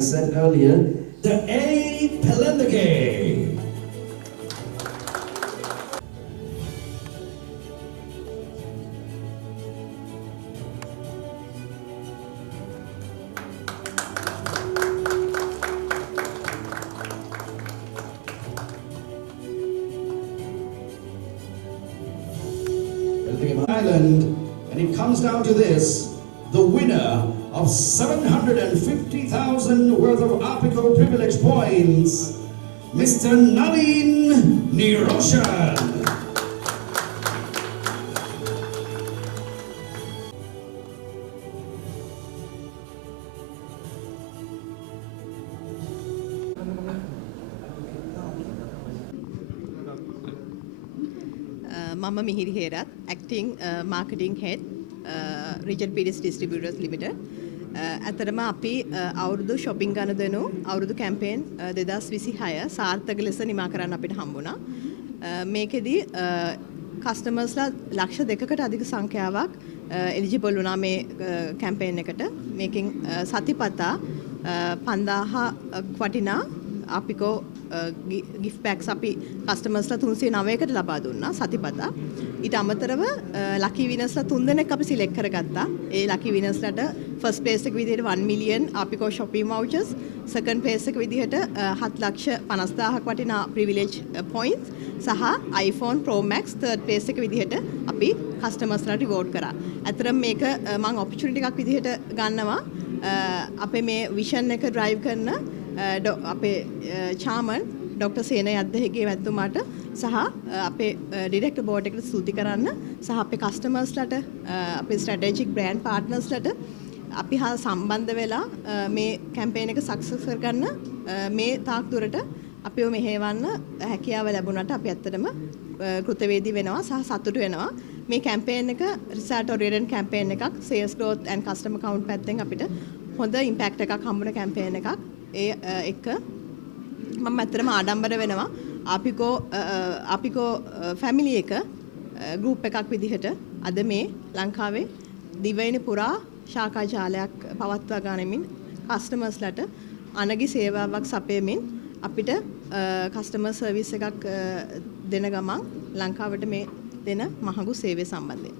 said earlier, the A Pelendage. Island, and it comes down to this: the winner of 750,000 worth of Apico privilege points, Mr. Nalin Niroshan. මම මිහිරි Herath acting marketing head Region PDS Distributors Limited. ඇතරම අපි අවුරුදු shopping ගන්න දෙනු අවුරුදු campaign 2026 සාර්ථක ලෙස නිමා කරන්න අපිට හම්බුණා. මේකෙදි customers ලා ලක්ෂ 2කට අධික සංඛ්‍යාවක් eligible වුණා මේ campaign එකට. මේකෙන් සතිපතා 5000ක් වටිනා අපිකෝ gift packs අපි customers ලා 309කට ලබා දුන්නා සතිපතා. ඊට අමතරව lucky winners ලා 3 දෙනෙක් අපි select කරගත්තා. ඒ lucky winners ලාට first place එක විදිහට 1 million අපිකෝ shopping vouchers, second place එක විදිහට 7,50,000ක් වටිනා privilege points සහ iPhone Pro Max third place එක විදිහට අපි customers ලාට reward කරා. අතරම මේක මම opportunity එකක් විදිහට ගන්නවා අපේ මේ vision එක drive කරන අපේ චාමන් ඩොක්ටර් සේන යද්දහගේ මැතිතුමාට සහ අපේ ඩිරෙක්ටර් බෝඩ් එකට ස්තුති කරන්න සහ අපේ කස්ටමර්ස්ලට අපේ ස්ට්‍රැටජික් බ්‍රෑන්ඩ් පාර්ට්නර්ස්ලට අපි හා සම්බන්ධ වෙලා මේ කැම්පේන් එක සක්සස් කරගන්න මේ තාක් දුරට අපිව මෙහෙවන්න හැකියාව ලැබුණාට අපි ඇත්තටම කෘතවේදී වෙනවා සහ සතුටු වෙනවා. මේ කැම්පේන් එක රිසල්ට් ඔරියන්ටඩ් කැම්පේන් එකක් sales growth and customer count පැත්තෙන් අපිට හොඳ ඉම්පැක්ට් එකක් හම්බුන කැම්පේන් එකක්. ඒ එක මම ඇත්තටම ආඩම්බර වෙනවා අපිකෝ ෆැමිලි එක ගෲප් එකක් විදිහට අද මේ ලංකාවේ දිවයින පුරා ශාඛා ජාලයක් පවත්වා ගනිමින් කස්ටමර්ස්ලට අනගි සේවාවක් සපයමින් අපිට කස්ටමර් සර්විස් එකක් දෙන ගමන් ලංකාවට මේ දෙන මහඟු සේවය සම්බන්ධයෙන්